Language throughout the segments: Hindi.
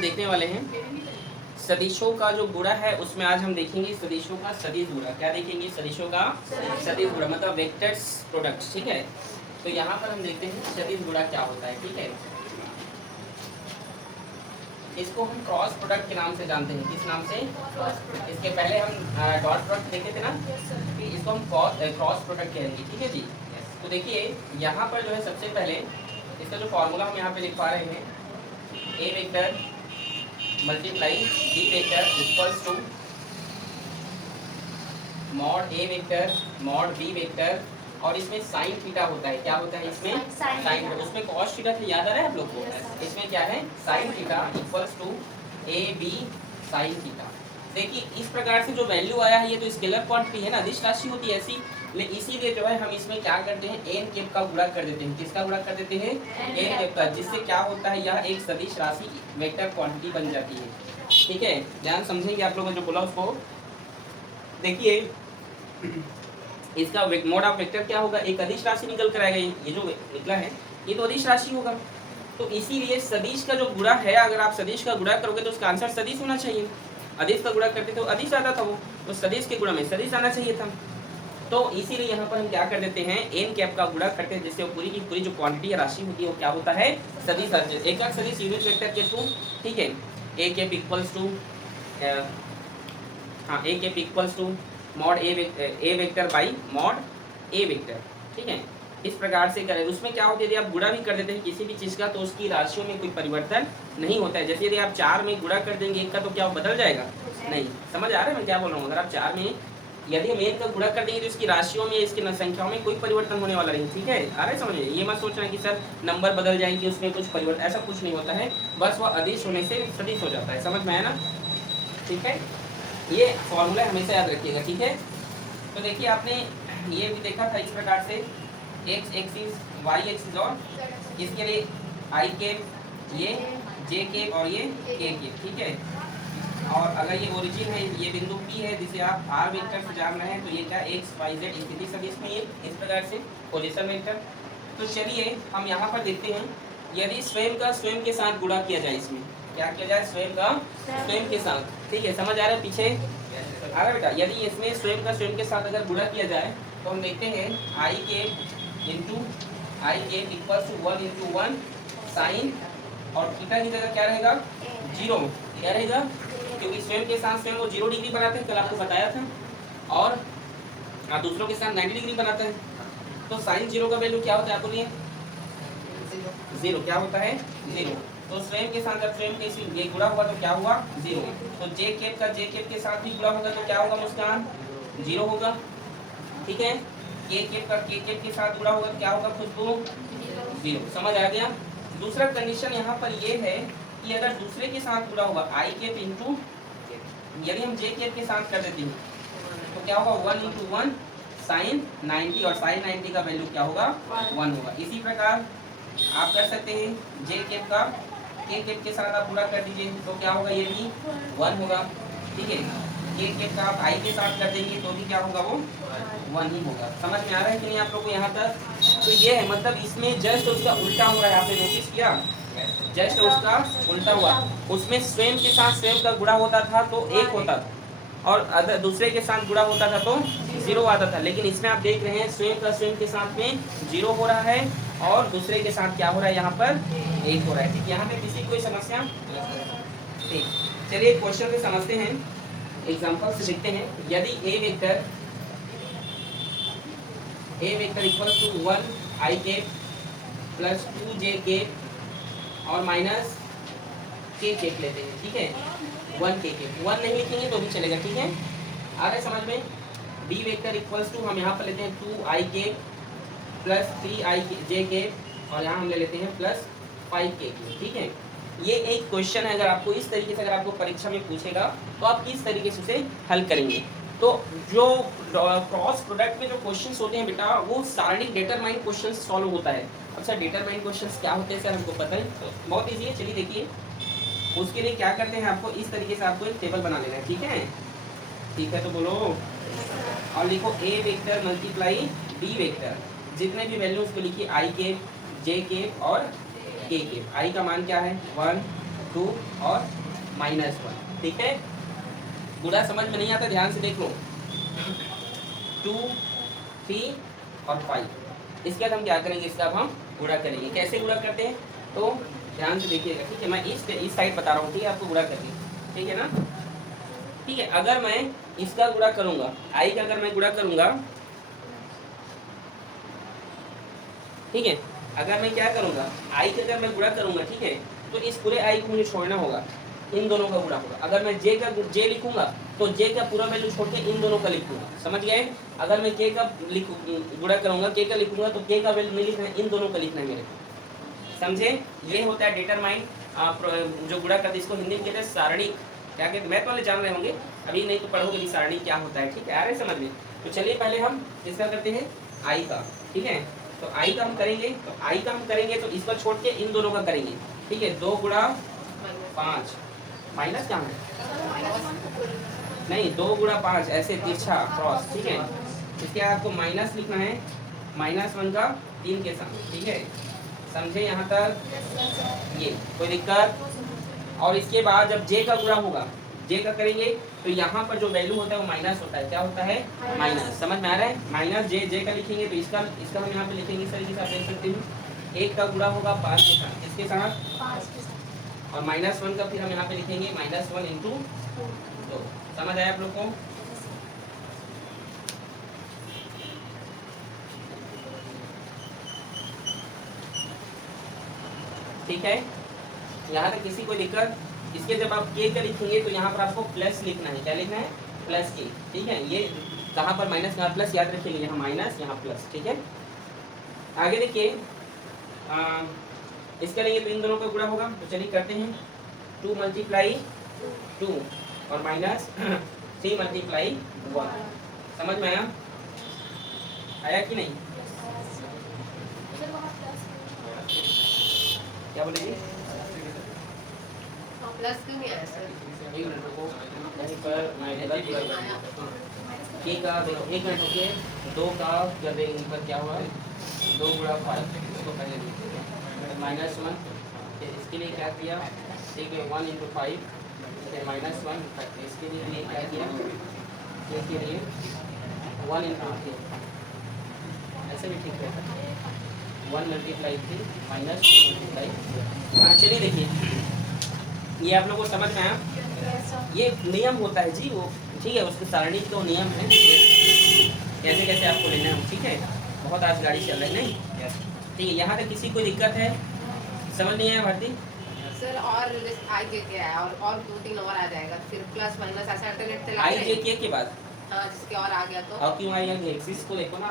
हम देखने वाले हैं सदिशों का जो गुणा है, उसमें आज हम देखेंगे सदिशों का सदिश गुणा। क्या देखेंगे? सदिशों का सदिश गुणा, मतलब वेक्टर्स प्रोडक्ट। ठीक है, तो यहाँ पर हम देखते हैं सदिश गुणा क्या होता है। ठीक है, इसको हम क्रॉस प्रोडक्ट के नाम से जानते हैं। किस नाम से? इसके पहले हम डॉट प्रोडक्ट देखे थे ना, कि इसको हम क्रॉस प्रोडक्ट कहेंगे। ठीक है जी। तो देखिए यहाँ पर जो है सबसे पहले इसका जो फॉर्मूला हम यहाँ पे लिख पा रहे हैं, A vector multiply B vector equals to mod A vector mod B vector, और इसमें साइन थीटा होता है। क्या होता है इसमें? Sine theta. उसमें कॉस थीटा था, याद आ रहा है आप लोग को? इसमें क्या है? Sine theta equals to A B sine theta. देखिए इस प्रकार से जो वैल्यू आया है, ये तो स्केलर क्वांटिटी है ना, अदिश राशि होती है ऐसी, लेकिन इसीलिए जो है हम इसमें क्या करते हैं, एन कैप का गुणा कर देते हैं। किसका गुणा कर देते हैं? एन कैप का, जिससे क्या होता है, यह एक सदिश राशि वेक्टर क्वांटिटी बन जाती है। ठीक है, ध्यान समझेंगे आप लोगों ने जो बोला उसको। देखिए इसका मोड ऑफ वेक्टर क्या होगा? एक अदिश राशि निकल कर आएगा। ये जो निकला है ये तो अदिश राशि होगा। तो इसीलिए सदिश का जो गुणा है, अगर आप सदिश का गुणा करोगे तो उसका आंसर सदिश होना चाहिए। अदिश का गुणा करते तो अदिश आता था वो, तो सदिश के गुणा में सदिश आना चाहिए था। तो इसीलिए यहाँ पर हम क्या कर देते हैं, एन कैप का गुणा करते हैं, जिससे वो पूरी की पूरी जो क्वांटिटी या राशि होती है वो क्या होता है? सदिश। एक सदिश यूनिट वेक्टर के थ्रू। ठीक है, ए कैप इक्वल्स टू हाँ A cap equals to mod A vector by mod A vector. ठीक है, इस प्रकार से करें। उसमें क्या होता है, यदि आप गुणा भी कर देते हैं किसी भी चीज़ का, तो उसकी राशियों में कोई परिवर्तन नहीं होता है। जैसे यदि आप 4 में गुणा कर देंगे एक का, तो क्या वो बदल जाएगा? नहीं। समझ आ रहा है मैं क्या बोल रहा हूँ? अगर आप 4 में यदि हम एक का गुणा कर देंगे तो इसकी राशियों में, इसकी संख्याओं में कोई परिवर्तन होने वाला नहीं। ठीक है, आ रहा है समझ? ये मत सोचना कि सर नंबर बदल जाएंगे उसमें कुछ परिवर्तन, ऐसा कुछ नहीं होता है। बस वह अदिश होने से सदिश हो जाता है। समझ में आया ना? ठीक है, ये फॉर्मूला हमेशा याद रखिएगा। ठीक है, तो देखिए आपने ये भी देखा था इस प्रकार से, एक्स एक्सिस वाई एक्सिस, और इसके लिए आई केप, ये जे केप और ये के केप। ठीक है, और अगर ये ओरिजिन है, ये बिंदु P है जिसे आप आर वेक्टर से जान रहे हैं, तो ये क्या एक्स वाई जेड स्थिति सदिश में ये इस प्रकार से पोजीशन वेक्टर। तो चलिए हम यहाँ पर देखते हैं, यदि स्वयं का स्वयं के साथ गुणा किया जाए, इसमें क्या किया जाए? स्वयं का स्वयं के साथ। ठीक है, समझ आ रहा है? पीछे आ रहा है बेटा? यदि इसमें स्वयं का स्वयं के साथ अगर गुणा किया जाए, तो हम देखते हैं आई के इंटू आई के इक्वल टू 1 इंटू 1 साइन, और थीटा की जगह क्या रहेगा? 0। क्या रहेगा? क्योंकि स्वयं के साथ स्वयं वो 0 डिग्री बनाते हैं, कल आपको बताया था, और दूसरों के साथ 90 डिग्री बनाते हैं। तो साइन 0 का वैल्यू क्या होता है? आपको लिए 0 क्या होता है? 0। तो स्वयं के साथ जब स्वयं के ये गुणा हुआ तो क्या हुआ? 0। तो जे केप का जे केप के साथ भी गुणा होगा तो क्या होगा मुस्कान? 0 होगा। ठीक है, के केप का के केप के साथ गुणा होगा तो क्या होगा खुशबू? 0। समझ आ गया? दूसरा कंडीशन यहाँ पर ये है कि अगर दूसरे के साथ गुणा होगा, आई केप इंटू, यदि हम जे केप के साथ कर देते हैं तो क्या होगा? 1 इंटू 1 साइन 90, और साइन 90 का वैल्यू क्या होगा? 1 होगा। इसी प्रकार आप कर सकते हैं, जे केप का के केप के साथ आप गुणा कर दीजिए तो क्या होगा? ये भी 1 होगा। ठीक है, के केप का आप आई के साथ कर देंगे तो भी क्या होगा? वो 1 ही होगा। समझ में आ रहा है कि नहीं आप लोग को यहाँ तक? तो ये है, मतलब इसमें जस्ट उसका उल्टा हो रहा है। आपने नोटिस किया? जस्ट उसका उल्टा हुआ। उसमें स्वयं के साथ स्वयं का गुणा होता था तो 1 होता था, और अगर दूसरे के साथ गुणा होता था तो 0 आता था। लेकिन इसमें आप देख रहे हैं स्वयं का स्वयं के साथ में 0 हो रहा है, और दूसरे के साथ क्या हो रहा है? यहाँ पर 1 हो रहा है। ठीक, यहाँ पे किसी कोई समस्या? ठीक, चलिए क्वेश्चन से समझते हैं, एग्जाम्पल से देखते हैं। यदि A vector equal to 1 I cap plus 2 J cap और माइनस के केप लेते हैं। ठीक है, 1 के केप, 1 नहीं लिखेंगे तो भी चलेगा। ठीक है, आ रहा है समझ में? बी वेक्टर इक्वल्स टू, हम यहाँ पर लेते हैं 2 आई केप प्लस 3 आई जे केप, और यहाँ हम ले लेते हैं प्लस 5 के केप। ठीक है, ये एक क्वेश्चन है। अगर आपको इस तरीके से अगर आपको परीक्षा में पूछेगा तो आप किस तरीके से उसे हल करेंगे? तो जो क्रॉस प्रोडक्ट में जो क्वेश्चंस होते हैं बेटा, वो सारणिक डिटरमाइन क्वेश्चन सॉल्व होता है। अच्छा, डिटरमाइन क्वेश्चंस क्या होते हैं सर? हमको पता है, तो बहुत ईजी है। चलिए देखिए, उसके लिए क्या करते हैं, आपको इस तरीके से आपको एक टेबल बना लेना है। ठीक है, ठीक है, तो बोलो और लिखो ए वेक्टर मल्टीप्लाई बी वेक्टर, जितने भी वैल्यू उसको लिखिए, आई के, जे के और के। आई का मान क्या है? 1, 2 और -1, ठीक है। गुणा समझ में नहीं आता ध्यान से देख लो, 2 3 और 5। इसके बाद हम क्या करेंगे, इसका अब हम गुणा करेंगे। कैसे गुणा करते हैं तो ध्यान से देखिएगा, ठीक है। मैं इस साइड बता रहा हूँ, ठीक है, आपको गुणा करके, ठीक है ना। ठीक है, अगर मैं इसका गुणा करूंगा, आई का अगर मैं गुणा करूंगा, ठीक है, अगर मैं क्या करूंगा, आई का अगर मैं गुणा करूंगा, ठीक है, तो इस पूरे आई को मुझे छोड़ना होगा, इन दोनों का गुणा होगा। अगर मैं जे लिखूंगा तो जे का पूरा वैल्यू छोड़ के इन दोनों का लिखूंगा, समझ गए। अगर मैं के का गुणा करूंगा, के का लिखूंगा, तो के का वैल्यू नहीं लिखना है, इन दोनों का लिखना है मेरे को, समझे। ये होता है डिटरमाइन, जो गुणा करते इसको हिंदी में कहते हैं सारणिक। क्या कहते हैं, मैं तो जान रहे होंगे, अभी नहीं तो पढ़ोगे कि सारणी क्या होता है, ठीक है, आ रहे समझ में। तो चलिए पहले हम इसका करते हैं आई का, ठीक है। तो आई का हम करेंगे, तो आई का हम करेंगे तो इसको छोड़ के इन दोनों का करेंगे, ठीक है। 2 गुणा 5 माइनस कहाँ है, नहीं 2 गुणा 5 ऐसे तिरछा क्रॉस, ठीक है। इसके बाद आपको माइनस लिखना है, -1 का 3 के साथ, ठीक है, समझे यहाँ तक, ये कोई दिक्कत। और इसके बाद जब जे का गुणा होगा, जे का करेंगे तो यहाँ पर जो वैल्यू होता है वो माइनस होता है, क्या होता है, माइनस, समझ में आ रहा है। माइनस जे का लिखेंगे तो इसका हम यहाँ पे लिखेंगे इस तरीके से, आप देख सकते हो। 1 का गुणा होगा 5 के साथ, इसके साथ, और -1 का फिर हम यहाँ पे लिखेंगे -1 इंटू 2। समझ आया आप लोग को। ठीक है, यहाँ तक किसी को दिक्कत। इसके जब आप के का लिखेंगे तो यहाँ पर आपको प्लस लिखना है, क्या लिखना है, प्लस के, ठीक है। ये कहाँ पर माइनस कहाँ प्लस, याद रखेंगे, यहाँ माइनस यहाँ प्लस, ठीक है। आगे देखिए, इसके लिए तो इन दोनों का गुणा होगा, तो चलिए करते हैं। 2 × 2 और -3 × 1, समझ में आया कि नहीं, क्या बोलेंगे, प्लस क्यों नहीं आया सर? एक मिनट रुको, यहीं पर मैं के का देखो, एक मिनट रुकिए, 2 का जब यहीं पर क्या हुआ, 2 गुणा 5, इसको पहले देखिए, -1, इसके लिए क्या किया, ठीक है, 1 × 5, -1, इसके लिए क्या किया, इसके लिए 1 × 3, ऐसे भी ठीक रहता है, 1 × 3 -2 हाँ, चलिए देखिए, ये आप लोगों को समझ में आया। ये नियम होता है जी, वो ठीक है, उसके सारणी तो नियम है, कैसे कैसे आपको लेना है, ठीक है। बहुत आज गाड़ी चल रही नहीं, ठीक है। यहाँ तक किसी को दिक्कत है, समझ नहीं आया भारती सर? और आई जे के आया और 2-3 और आ जाएगा, फिर प्लस माइनस ऐसा अल्टरनेट चला आई जे के बाद, हाँ, जिसके और आ गया तो, और क्यों आई एक्सिस को देखो ना,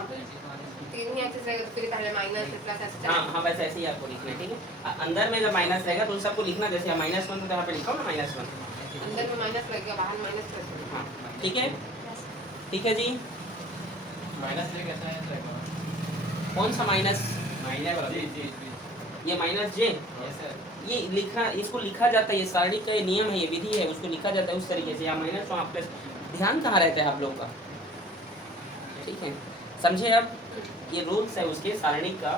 3 ही एक्सिस रहेगा, तो फिर पहले माइनस फिर प्लस ऐसे हाँ हाँ, वैसे ऐसे ही आपको लिखना है, ठीक है। अंदर में जब माइनस रहेगा तो उन सबको लिखना, जैसे -1 तो यहाँ पे लिखा हो ना, -1, अंदर में माइनस लगेगा, बाहर माइनस प्लस। हाँ, ठीक है, ठीक है जी। माइनस जे कैसा है, कौन सा माइनस, ये -j, ये लिखना, इसको लिखा जाता है, ये सारणी का ये नियम है, ये विधि है, उसको लिखा जाता है उस तरीके से, या माइनस वहाँ प्लस। ध्यान कहाँ रहता है आप लोग का, ठीक है, समझे। अब ये रूल्स है उसके सारणी का।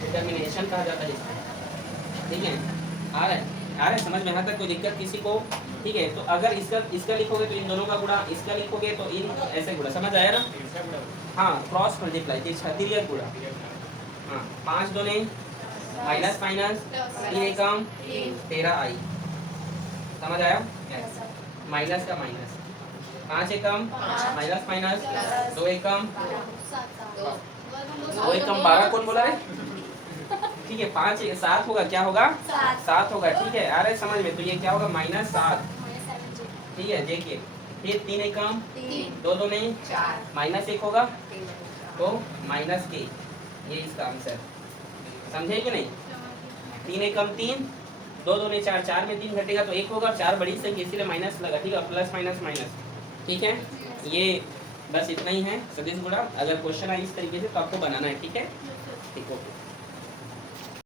डिटर्मिनेशन कहा जाता है इसको, ठीक है। आ रहा है समझ में, यहाँ तक कोई दिक्कत किसी को, ठीक है। तो अगर इसका लिखोगे तो इन दोनों का गुणा, इसका लिखोगे तो इन ऐसे गुणा, समझ आया ना। हाँ, क्रॉस मल्टीप्लाई, तिर्यक गुणा, हाँ, 5 2 माइनस माइनस, 3 एकम 13 आई, समझ आया। माइनस का माइनस, 5 एकम माइनस माइनस, 2 एकम 2 एकम 12, कौन बोला है, ठीक है। 5 7 होगा, क्या होगा, 7 होगा, ठीक है। आ रहे समझ में, तो ये क्या होगा, -7, ठीक है, देखिए। फिर 3 एकम 2 2 4, -1 होगा तो -k, ये इसका आंसर, समझे कि नहीं। 3 एकम 3, 2 2 4, 4 में 3 घटेगा तो 1 होगा, 4 बड़ी संख्या इसीलिए माइनस लगा, ठीक है, प्लस माइनस माइनस, ठीक है। ये बस इतना ही है सदिश गुणा। अगर क्वेश्चन आए इस तरीके से तो आपको बनाना है, ठीक है, ठीक, ओके।